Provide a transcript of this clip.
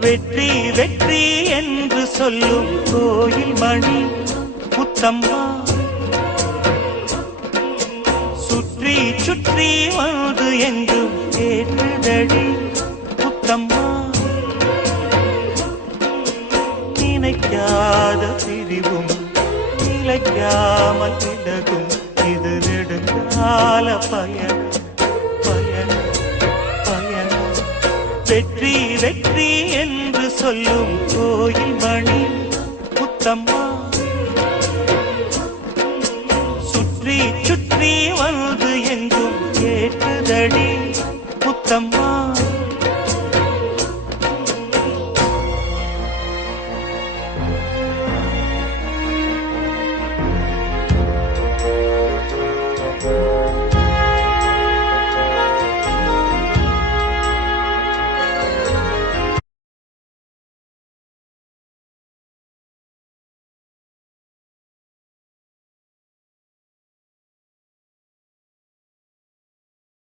வெற்றி வெற்றி என்று சொல்லும் கோயில் மணி முத்தம்மா சுற்றி சுற்றி வந்து எங்கும் கேட்டுதடி முத்தம்மா நினைக்காத பிரிவும் நிலைக்காமல் விலகும் இது நெடுங்கால பயணம் பயணம் பயணம் வெற்றி வெற்றி என்று சொல்லும் கோயில் மணி முத்தம்மா சுற்றி சுற்றி வந்து